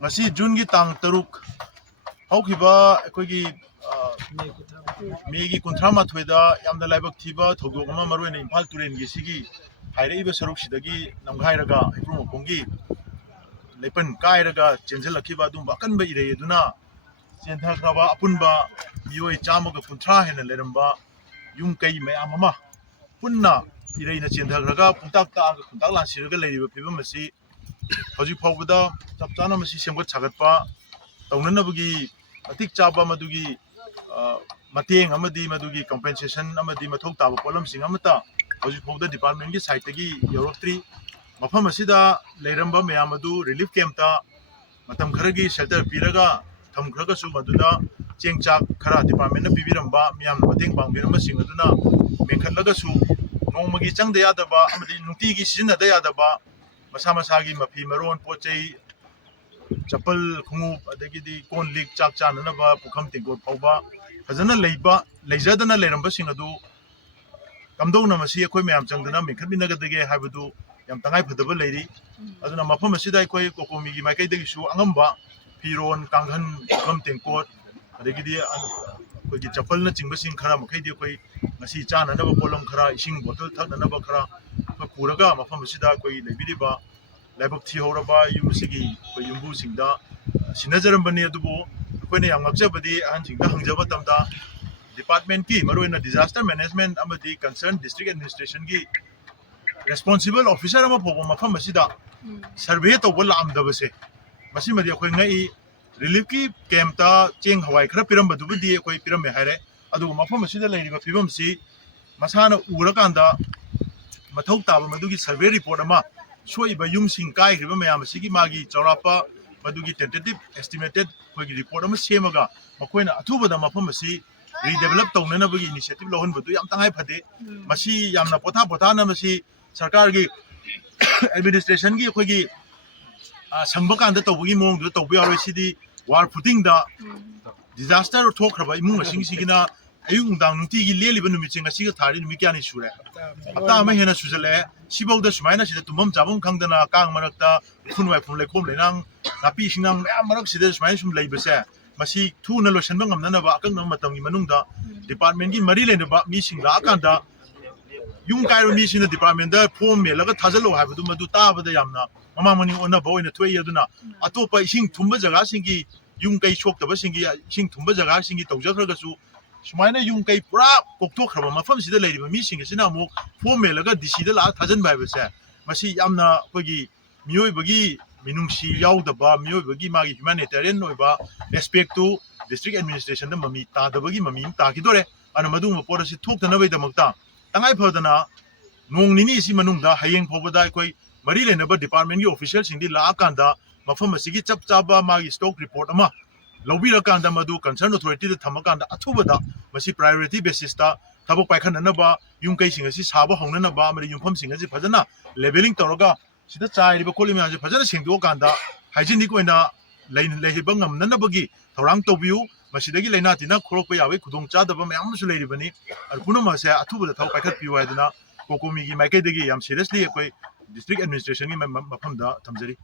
ngasi June gi tang taruk haukiba akoigi megi kuntrama thoida yamda laibak thiba thogok ama maruina Imphal Turen gi sigi hairaiba saruk sidagi namghairaga iprum kongi lepan kairaga chenjel lakiba dum bakanba ire duna chenthakhraba apunba mioi chamaga kunthra hena leramba yum kai mayam ama punna ireina chenthakhrga pungtak ta ga kuntak lansiraga leiriba phibam asi hojik phawbada chapchana masi semgat chagatpa taunanabagi atik chaba madugi mateng amadi madugi compensation amadi mathok taba polam sing amata hojik phawda department gi site gi yorotri mafam asida leiramba mayam adu relief camp ta matam kharagi shelter piraga thamkhraga su maduda chengchak khara department na bibiramba miyam mateng bangbiramba sing aduna mengkhatlaga su nongmagi changda yadaba amadi nungti gi sinna da yadaba masa masagi mafi maron pochei chapal khungu adagidi kon lik chak chanana ba pukham tingkot phawba fajana leiba leijadana leiramba sing adu kamdona masi ekoi mayam changdana mengkhatminaga dage haibadu yam tangai phadaba leiri aduna mafam asida ekoi kokomi gi maikai dagi su angamba piron kanghan pukham tingkot adagidi koigi chapal na chingba sing khara makai di ekoi ngasi chanana ba polam khara ising bottle thaknana ba khara puraga mafam asida koi leibiriba laibak thi horaba yumsigi koi yumbu singda sinajarambani adubu koina yang ngakjabadi anjingda hangjaba tamda department ki maroina disaster management amadi concerned district administration gi responsible officer ama phobo mafam asida survey to bola amdabase masi madi koi ngai relief ki camp ta cheng hawai khara piram badubudi koi piram me haire adu mafam asida leiriba pibam si masana urakanda mathok taba madugi survey report ama soiba yumsing kai hriba mayam sigi magi chaurapa madugi tentative estimated koigi report ama semaga makoina athubada mafam asi redevelop tawnana bagi initiative lohon badu yam tangai phade masi yamna potha na masi sarkar gi administration gi koigi sangba kanda tawgi mong du tawbi aroi sidi war footing da disaster thokhraba imung masing sigina ayung dang nungti gi leliba numi chenga siga thari numi kyani sure apta ama hena sujale sibauda sumaina sida tumam jabum khangdana kang marakta khunwai phumle khom lenang napi sinang mayam marak sida sumaina sum leibase masi thuna lotion bangam nana ba akang nam matam gi manungda department gi mari lena ba mi sing la akanda yung kairo mi sina department da form me laga thajalo haibadu madu tabada yamna mamamani ona boina thoi aduna atopa ising thumba jaga singi yung kai chok taba singi ising thumba jaga singi tawjakhraga su sumaina yung kai pura kokthokhraba mafam sida leiriba mi singa sina amuk form me laga dc da la thajan baibase masi yamna kogi mioi bagi minungsi yaudaba mioi bagi magi humanitarian oiba respect to district administration da mami ta dabagi mami ta kidore ana madu ma porasi thokdana bai damakta tangai phodana nong nini si manungda hayeng phobada koi ꯃꯔꯤ ꯂꯩꯅꯕ ꯗꯤꯄꯥꯔꯠꯃꯦꯟꯒꯤ ꯑꯣꯐꯤꯁꯤꯌꯦꯜꯁꯤꯡꯗꯤ ꯂꯥꯛꯑꯀꯥꯟꯗ ꯃꯐꯝ ꯑꯁꯤꯒꯤ ꯆꯞ ꯆꯥꯕ ꯃꯥꯒꯤ stock report ꯑꯃ ꯂꯧꯕꯤꯔꯀꯥꯟꯗ ꯃꯗꯨ ꯀꯟꯁꯔꯟ ꯑꯣꯊꯣꯔꯤꯇꯤꯗ ꯊꯝꯃꯀꯥꯟꯗ ꯑꯊꯨꯕꯗ ꯃꯁꯤ ꯄ꯭ꯔꯥꯏꯑꯣꯔꯤꯇꯤ ꯕꯦꯁꯤꯁꯇ ꯊꯕꯛ ꯄꯥꯏꯈꯠꯅꯅꯕ ꯌꯨꯝꯀꯩꯁꯤꯡ ꯑꯁꯤ ꯁꯥꯕ ꯍꯧꯅꯅꯕ ꯑꯃꯗꯤ ꯌꯨꯝꯐꯝꯁꯤꯡ ꯑꯁꯤ ꯐꯖꯅ ꯂꯦꯕꯦꯂꯤꯡ ꯇꯧꯔꯒ ꯁꯤꯗ ꯆꯥꯏꯔꯤꯕ ꯈꯣꯠꯂꯤꯕ ꯃꯌꯥꯝꯁꯦ ꯐꯖꯅ ꯁꯦꯡꯗꯣꯛꯑꯀꯥꯟꯗ ꯍꯥꯏꯖꯤꯅꯤꯛ ꯑꯣꯏꯅ ꯂꯩꯍꯤꯕ ꯉꯝꯅꯅꯕꯒꯤ ꯊꯧꯔꯥꯡ ꯇꯧꯕꯤꯌꯨ ꯃꯁꯤꯗꯒꯤ ꯂꯩꯅꯥ ꯇꯤꯟꯅ ꯈꯣꯔꯛꯄ ꯌꯥꯕꯒꯤ ꯈꯨꯗꯣꯡꯆꯥꯗꯕ ꯃꯌꯥꯝ ꯑꯃꯁꯨ ꯂꯩꯔꯤꯕꯅꯤ ꯑꯗꯨ ꯄꯨꯝꯅꯃꯛꯁꯦ ꯑꯊꯨꯕꯗ ꯊꯕꯛ ꯄꯥꯏꯈꯠꯄꯤꯌꯨ ꯍꯥꯏꯗꯅ ꯀꯣꯀꯣꯃꯤꯒꯤ ꯃꯥꯏꯀꯩꯗꯒꯤ ꯌꯥꯝ ꯁꯤरिꯌꯁꯂꯤ ꯑꯩꯈꯣꯏ ꯗꯤꯁꯇ꯭ꯔꯤꯛ ꯑꯦꯗꯃꯤꯅꯤꯁꯇ꯭ꯔꯦꯁꯟꯒꯤ ꯃꯐꯝꯗ ꯊꯝꯖꯔꯤ